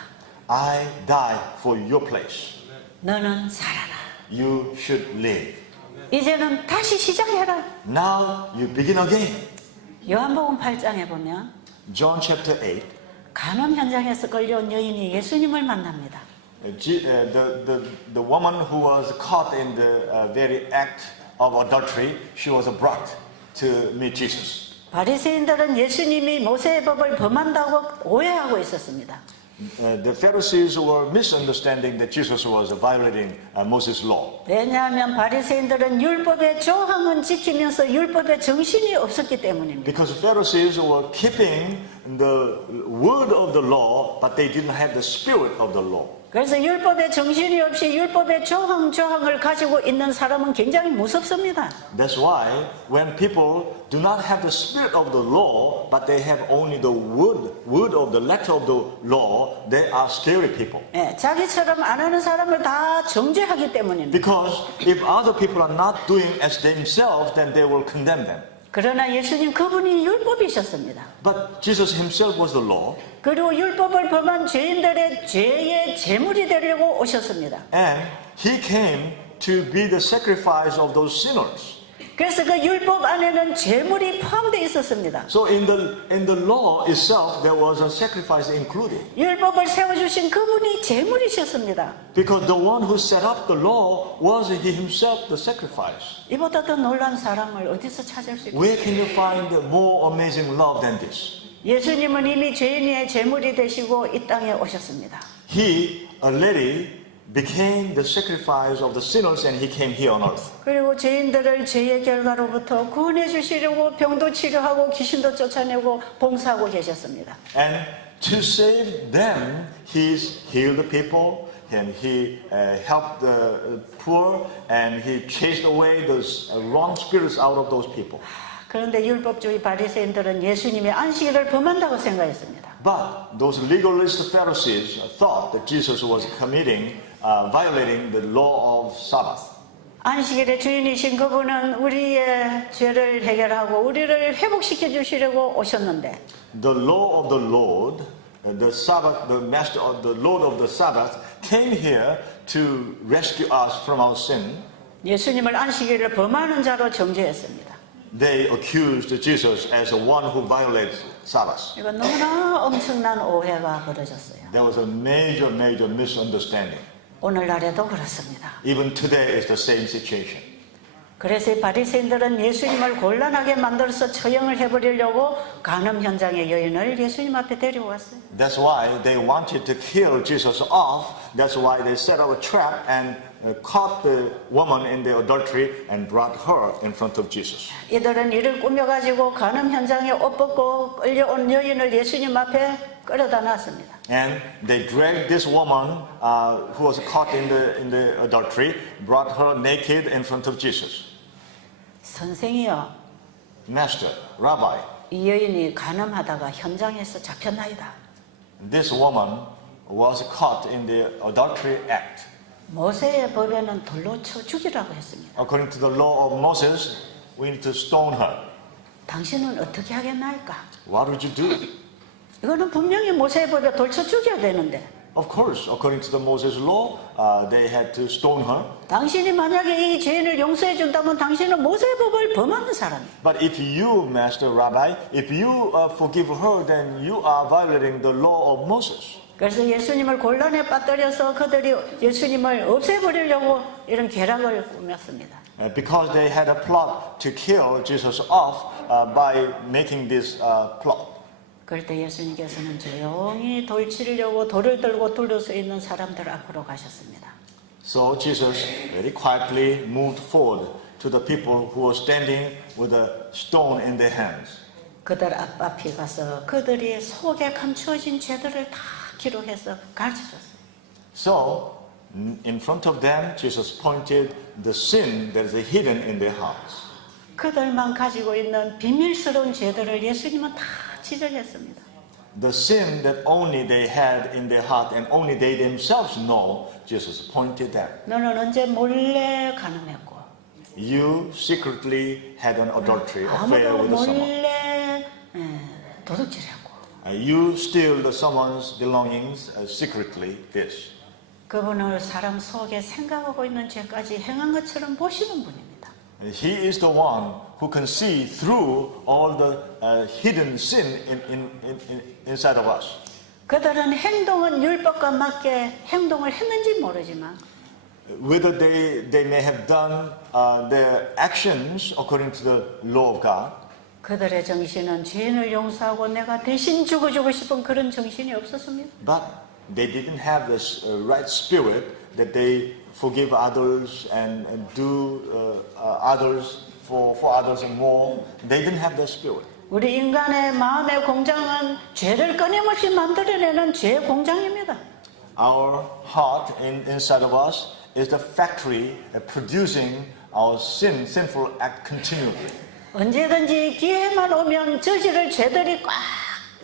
I died for your place. 너는 살아라. You should live. 이제는 다시 시작해라. Now you begin again. 요한복음 8장에 보면 John chapter 8. 간암 현장에서 끌려온 여인이 예수님을 만납니다. The woman who was caught in the very act of adultery, she was brought to meet Jesus. 바리새인들은 예수님이 모세의 법을 범한다고 오해하고 있었습니다. The Pharisees were misunderstanding that Jesus was violating Moses' law. 왜냐하면 바리새인들은 율법의 조항은 지키면서 율법의 정신이 없었기 때문입니다. Because Pharisees were keeping the word of the law, but they didn't have the spirit of the law. 그래서 율법의 정신이 없이 율법의 조항을 가지고 있는 사람은 굉장히 무섭습니다. That's why when people do not have the spirit of the law, but they have only the word of the letter of the law, they are scary people. 예, 자기처럼 안 하는 사람을 다 정죄하기 때문입니다. Because if other people are not doing as themselves, then they will condemn them. 그러나 예수님 그분이 율법이셨습니다. But Jesus himself was the law. 그리고 율법을 범한 죄인들의 죄의 제물이 되려고 오셨습니다. And he came to be the sacrifice of those sinners. 그래서 그 율법 안에는 제물이 포함되어 있었습니다. So in the law itself, there was a sacrifice included. 율법을 세워주신 그분이 제물이셨습니다. Because the one who set up the law was he himself the sacrifice. 이보다 더 놀라운 사랑을 어디서 찾을 수 있겠어요? Where can you find more amazing love than this? 예수님은 이미 죄인의 제물이 되시고 이 땅에 오셨습니다. He already became the sacrifice of the sinners and he came here on earth. 그리고 죄인들을 죄의 결과로부터 구원해 주시려고 병도 치료하고 귀신도 쫓아내고 봉사하고 계셨습니다. And to save them, he's healed the people, and he helped the poor, and he chased away those wrong spirits out of those people. 그런데 율법주의 바리새인들은 예수님이 안식일을 범한다고 생각했습니다. But those legalist Pharisees thought that Jesus was violating the law of Sabbath. 안식일의 주인이신 그분은 우리의 죄를 해결하고 우리를 회복시켜 주시려고 오셨는데 The law of the Lord, the Sabbath, the master of the Lord of the Sabbath came here to rescue us from our sin. 예수님을 안식일을 범하는 자로 정죄했습니다. They accused Jesus as the one who violates Sabbath. 이건 너무나 엄청난 오해가 벌어졌어요. There was a major misunderstanding. 오늘날에도 그렇습니다. Even today is the same situation. 그래서 이 바리새인들은 예수님을 곤란하게 만들어서 처형을 해버리려고 간음 현장의 여인을 예수님 앞에 데려왔어요. That's why they wanted to kill Jesus off. That's why they set up a trap and caught the woman in the adultery and brought her in front of Jesus. 이들은 이를 꾸며가지고 간음 현장에 옷 벗고 끌려온 여인을 예수님 앞에 끌어다 놨습니다. And they dragged this woman who was caught in the adultery, brought her naked in front of Jesus. 선생이여, Master, Rabbi, 이 여인이 간음하다가 현장에서 잡혔나이다. this woman was caught in the adultery act. 모세의 법에는 돌로 쳐 죽이라고 했습니다. According to the law of Moses, we need to stone her. 당신은 어떻게 하겠나이까? What would you do? 이거는 분명히 모세의 법에 돌 쳐 죽여야 되는데 Of course, according to the Moses law, they had to stone her. 당신이 만약에 이 죄인을 용서해 준다면 당신은 모세의 법을 범하는 사람이에요. But if you, Master Rabbi, if you forgive her, then you are violating the law of Moses. 그래서 예수님을 곤란에 빠뜨려서 그들이 예수님을 없애버리려고 이런 계략을 꾸몄습니다. Because they had a plot to kill Jesus off by making this plot. 그럴 때 예수님께서는 조용히 돌 치려고 돌을 들고 둘러서 있는 사람들 앞으로 가셨습니다. So Jesus very quietly moved forward to the people who were standing with a stone in their hands. 그들 앞에 가서 그들이 속에 감추어진 죄들을 다 기록해서 가르쳐줬어요. So in front of them, Jesus pointed the sin that is hidden in their hearts. 그들만 가지고 있는 비밀스러운 죄들을 예수님은 다 지적했습니다. The sin that only they had in their heart and only they themselves know, Jesus pointed that. 너는 언제 몰래 간음했고 You secretly had an adultery affair 아무도 with someone. 몰래 도둑질했고 You steal someone's belongings secretly. This. 그분을 사람 속에 생각하고 있는 죄까지 행한 것처럼 보시는 분입니다. He is the one who can see through all the hidden sin inside of us. 그들은 행동은 율법과 맞게 행동을 했는지 모르지만 Whether they may have done their actions according to the law of God, 그들의 정신은 죄인을 용서하고 내가 대신 죽어주고 싶은 그런 정신이 없었습니다. but they didn't have this right spirit that they forgive others and do others for others and more. They didn't have that spirit. 우리 인간의 마음의 공장은 죄를 끊임없이 만들어내는 죄 공장입니다. Our heart inside of us is the factory producing our sinful act continually. 언제든지 기회만 오면 저지를 죄들이 꽉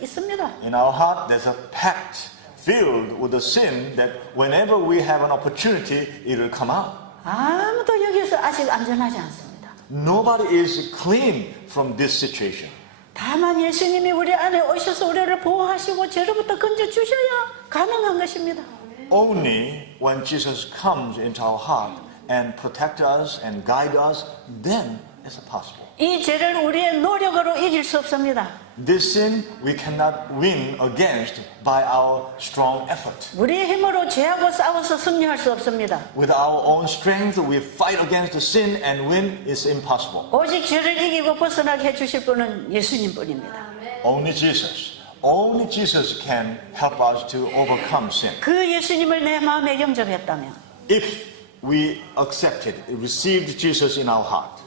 있습니다. In our heart, there's a pact filled with the sin that whenever we have an opportunity, it will come out. 아무도 여기서 아직 안전하지 않습니다. Nobody is clean from this situation. 다만 예수님이 우리 안에 오셔서 우리를 보호하시고 죄로부터 건져주셔야 가능한 것입니다. Only when Jesus comes into our heart and protect us and guide us, then it's possible. 이 죄를 우리의 노력으로 이길 수 없습니다. This sin we cannot win against by our strong effort. 우리의 힘으로 죄하고 싸워서 승리할 수 없습니다. With our own strength, we fight against the sin and win is impossible. 오직 죄를 이기고 벗어나게 해주실 분은 예수님뿐입니다. Only Jesus can help us to overcome sin. 그 예수님을 내 마음에 영접했다면 If we accepted, received Jesus in our heart,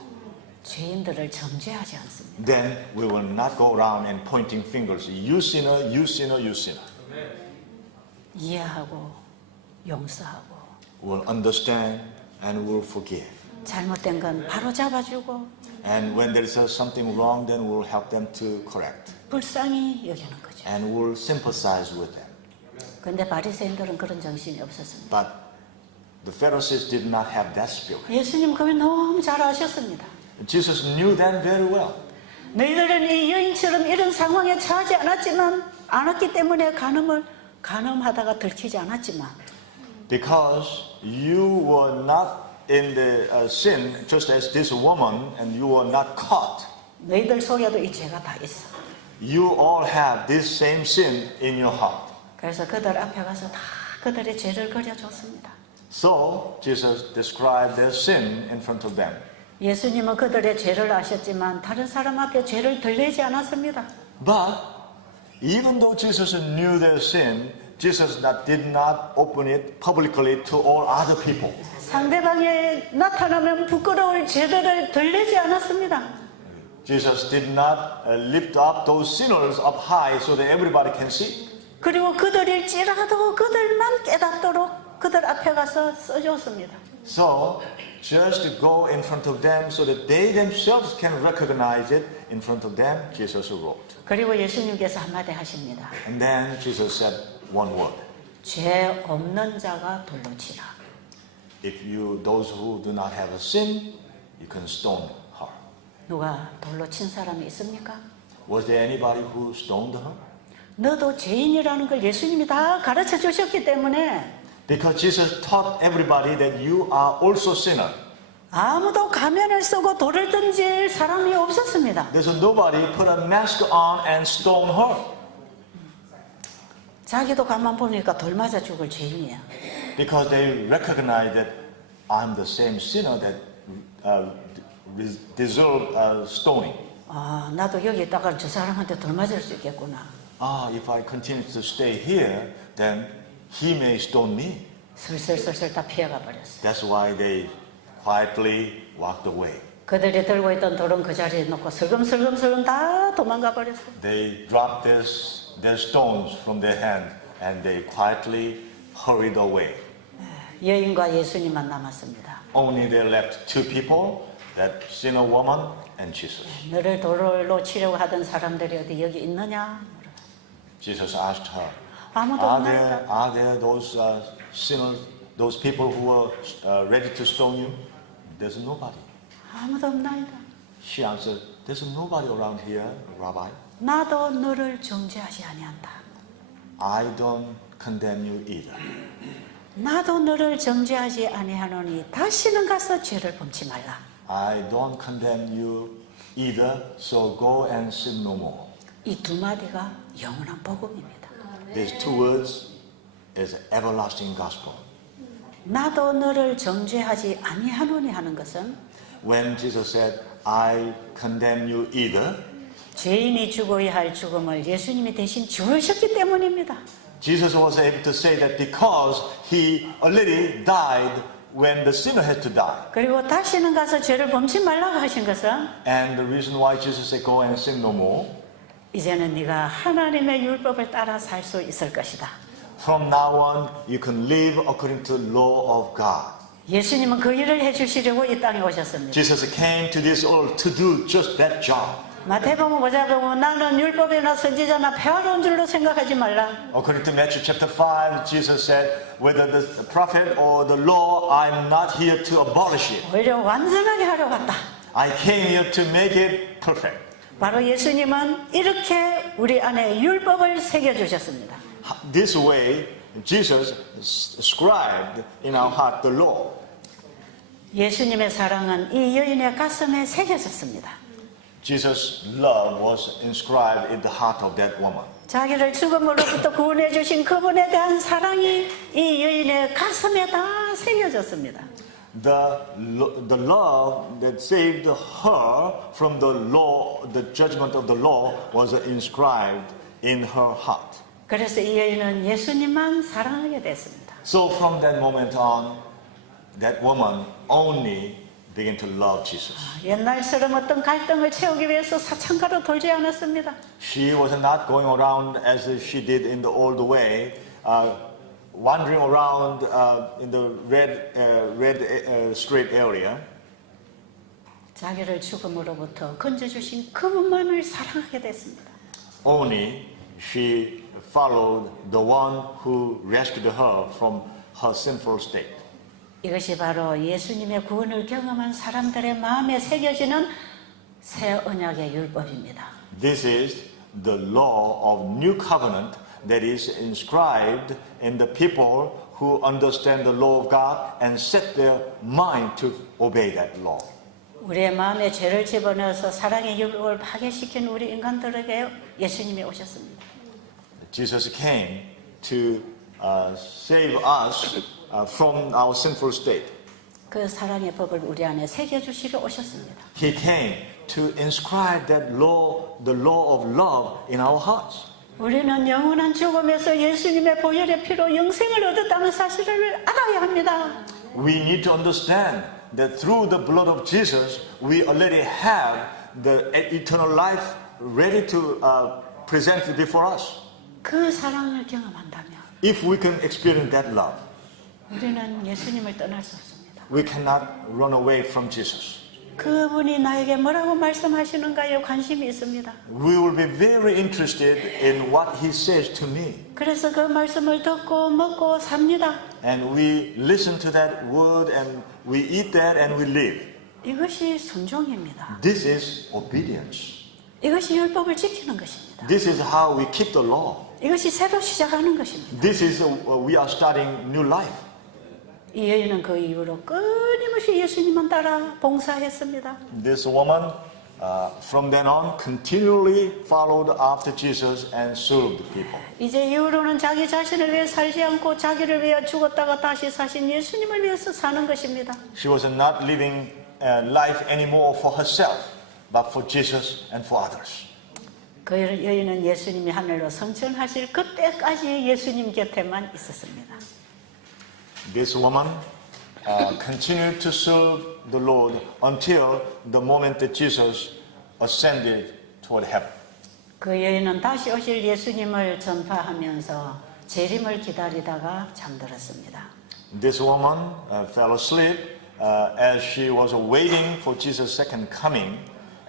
죄인들을 정죄하지 않습니다. then we will not go around and pointing fingers. You sinner, you sinner, you sinner. 이해하고 용서하고 will understand, and will forgive. 잘못된 건 바로 잡아주고 And when there is something wrong, then we'll help them to correct. 불쌍히 여기는 거죠. And we'll sympathize with them. 그런데 바리새인들은 그런 정신이 없었습니다. But the Pharisees did not have that spirit. 예수님 그걸 너무 잘 아셨습니다. Jesus knew them very well. 너희들은 이 여인처럼 이런 상황에 처하지 않았기 때문에 간음하다가 들키지 않았지만 Because you were not in the sin, just as this woman, and you were not caught. 너희들 속에도 이 죄가 다 있어. You all have this same sin in your heart. 그래서 그들 앞에 가서 다 그들의 죄를 그려줬습니다. So Jesus described their sin in front of them. 예수님은 그들의 죄를 아셨지만 다른 사람 앞에 죄를 들리지 않았습니다. But even though Jesus knew their sin, Jesus did not open it publicly to all other people. 상대방에 나타나면 부끄러울 죄들을 들리지 않았습니다. Jesus did not lift up those sinners up high so that everybody can see. 그리고 그들일지라도 그들만 깨닫도록 그들 앞에 가서 써줬습니다. So just go in front of them so that they themselves can recognize it in front of them, Jesus wrote. 그리고 예수님께서 한마디 하십니다. And then Jesus said one word. 죄 없는 자가 돌로 치라. If those who do not have a sin, you can stone her. 누가 돌로 친 사람이 있습니까? Was there anybody who stoned her? 너도 죄인이라는 걸 예수님이 다 가르쳐 주셨기 때문에 Because Jesus taught everybody that you are also sinner. 아무도 가면을 쓰고 돌을 던질 사람이 없었습니다. There's nobody put a mask on and stone her. 자기도 가만 보니까 돌 맞아 죽을 죄인이야. Because they recognize that I'm the same sinner that deserve stoning. 아, 나도 여기 있다가 저 사람한테 돌 맞을 수 있겠구나. If I continue to stay here, then he may stone me. 슬슬 다 피해가 버렸어. That's why they quietly walked away. 그들이 들고 있던 돌은 그 자리에 놓고 슬금슬금 다 도망가 버렸어. They dropped their stones from their hand and they quietly hurried away. 여인과 예수님만 남았습니다. Only there left two people, that sinner woman and Jesus. 너를 돌로 치려고 하던 사람들이 어디 여기 있느냐? Jesus asked her, 아무도 없나이다. are there those sinners, those people who were ready to stone you? There's nobody. 아무도 없나이다. She answered, there's nobody around here, Rabbi. 나도 너를 정죄하지 아니한다. I don't condemn you either. 나도 너를 정죄하지 아니하노니 다시는 가서 죄를 범치 말라. I don't condemn you either, so go and sin no more. 이 두 마디가 영원한 복음입니다. These two words is everlasting gospel. 나도 너를 정죄하지 아니하노니 하는 것은 When Jesus said, I condemn you either, 죄인이 죽어야 할 죽음을 예수님이 대신 죽으셨기 때문입니다. Jesus was able to say that because he already died when the sinner had to die. 그리고 다시는 가서 죄를 범치 말라고 하신 것은 And the reason why Jesus said, go and sin no more, 이제는 네가 하나님의 율법을 따라 살 수 있을 것이다. from now on, you can live according to the law of God. 예수님은 그 일을 해주시려고 이 땅에 오셨습니다. Jesus came to this earth to do just that job. 마태복음 5장 보면 나는 율법이나 선지자나 배워온 줄로 생각하지 말라. According to Matthew chapter 5, Jesus said, whether the prophet or the law, I'm not here to abolish it. 오히려 완전하게 하려 왔다. I came here to make it perfect. 바로 예수님은 이렇게 우리 안에 율법을 새겨주셨습니다. This way, Jesus scribed in our heart the law. 예수님의 사랑은 이 여인의 가슴에 새겨졌습니다. Jesus' love was inscribed in the heart of that woman. 자기를 죽음으로부터 구원해 주신 그분에 대한 사랑이 이 여인의 가슴에 다 새겨졌습니다. The love that saved her from the law, the judgment of the law, was inscribed in her heart. 그래서 이 여인은 예수님만 사랑하게 됐습니다. So from that moment on, that woman only began to love Jesus. 옛날처럼 어떤 갈등을 채우기 위해서 사창가로 돌지 않았습니다. She was not going around as she did in the old way, wandering around in the red strait area, 자기를 죽음으로부터 건져주신 그분만을 사랑하게 됐습니다. only she followed the one who rescued her from her sinful state. 이것이 바로 예수님의 구원을 경험한 사람들의 마음에 새겨지는 새 언약의 율법입니다. This is the law of new covenant that is inscribed in the people who understand the law of God and set their mind to obey that law. 우리의 마음에 죄를 집어넣어서 사랑의 율법을 파괴시킨 우리 인간들에게 예수님이 오셨습니다. Jesus came to save us from our sinful state. 그 사랑의 법을 우리 안에 새겨주시러 오셨습니다. He came to inscribe that law, the law of love in our hearts. 우리는 영원한 죽음에서 예수님의 보혈의 피로 영생을 얻었다는 사실을 알아야 합니다. We need to understand that through the blood of Jesus, we already have the eternal life ready to present before us. 그 사랑을 경험한다면 If we can experience that love, 우리는 예수님을 떠날 수 없습니다. we cannot run away from Jesus. 그분이 나에게 뭐라고 말씀하시는가에 관심이 있습니다. We will be very interested in what He says to me. 그래서 그 말씀을 듣고 먹고 삽니다. And we listen to that word and we eat that and we live. 이것이 순종입니다. This is obedience. 이것이 율법을 지키는 것입니다. This is how we keep the law. 이것이 새로 시작하는 것입니다. This is we are starting new life. 이 여인은 그 이후로 끊임없이 예수님만 따라 봉사했습니다. This woman, from then on, continually followed after Jesus and served the people. 이제 이후로는 자기 자신을 위해 살지 않고 자기를 위해 죽었다가 다시 사신 예수님을 위해서 사는 것입니다. She was not living life anymore for herself, but for Jesus and for others. 그 여인은 예수님이 하늘로 승천하실 그때까지 예수님 곁에만 있었습니다. This woman continued to serve the Lord until the moment that Jesus ascended toward heaven. 그 여인은 다시 오실 예수님을 전파하면서 재림을 기다리다가 잠들었습니다. This woman fell asleep as she was waiting for Jesus' second coming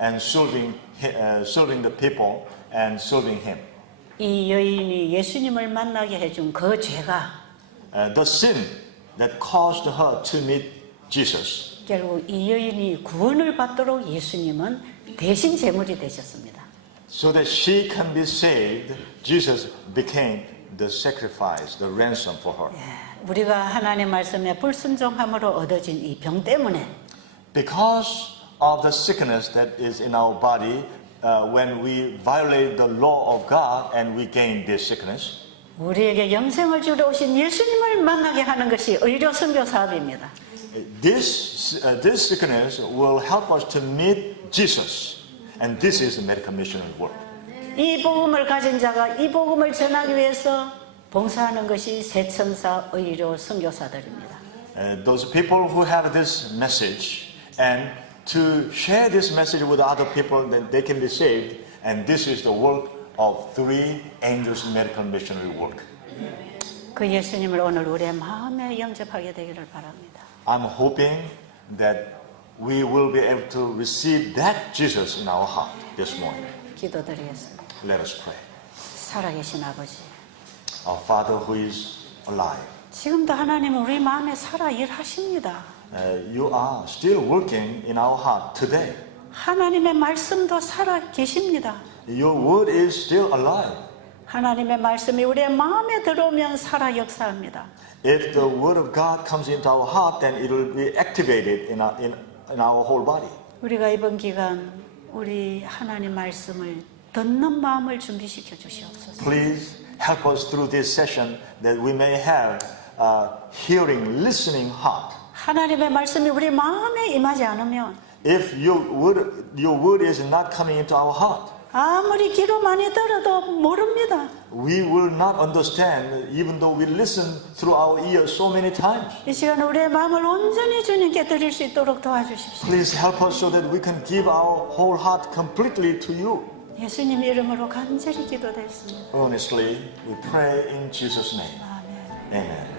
and serving the people and serving Him. 이 여인이 예수님을 만나게 해준 그 죄가 The sin that caused her to meet Jesus. 결국 이 여인이 구원을 받도록 예수님은 대신 제물이 되셨습니다. So that she can be saved, Jesus became the sacrifice, the ransom for her. 우리가 하나님의 말씀에 불순종함으로 얻어진 이 병 때문에 Because of the sickness that is in our body, when we violate the law of God and we gain this sickness, 우리에게 영생을 주러 오신 예수님을 만나게 하는 것이 의료 선교 사업입니다. this sickness will help us to meet Jesus. And this is the medical missionary work. 이 복음을 가진 자가 이 복음을 전하기 위해서 봉사하는 것이 세천사 의료 선교사들입니다. Those people who have this message and to share this message with other people that they can be saved, and this is the work of three angels medical missionary work. 그 예수님을 오늘 우리의 마음에 영접하게 되기를 바랍니다. I'm hoping that we will be able to receive that Jesus in our heart this morning. 기도드리겠습니다. Let us pray. 살아계신 아버지, Our Father who is alive, 지금도 하나님은 우리 마음에 살아 일하십니다. you are still working in our heart today. 하나님의 말씀도 살아 계십니다. Your word is still alive. 하나님의 말씀이 우리의 마음에 들어오면 살아 역사합니다. If the word of God comes into our heart, then it will be activated in our whole body. 우리가 이번 기간 우리 하나님 말씀을 듣는 마음을 준비시켜 주시옵소서. Please help us through this session that we may have a hearing, listening heart. 하나님의 말씀이 우리 마음에 임하지 않으면 If your word is not coming into our heart, 아무리 귀로 많이 들어도 모릅니다. we will not understand even though we listen through our ears so many times. 이 시간 우리의 마음을 온전히 주님께 드릴 수 있도록 도와주십시오. Please help us so that we can give our whole heart completely to you. 예수님 이름으로 간절히 기도드렸습니다. Earnestly, we pray in Jesus' name. 아멘. Amen.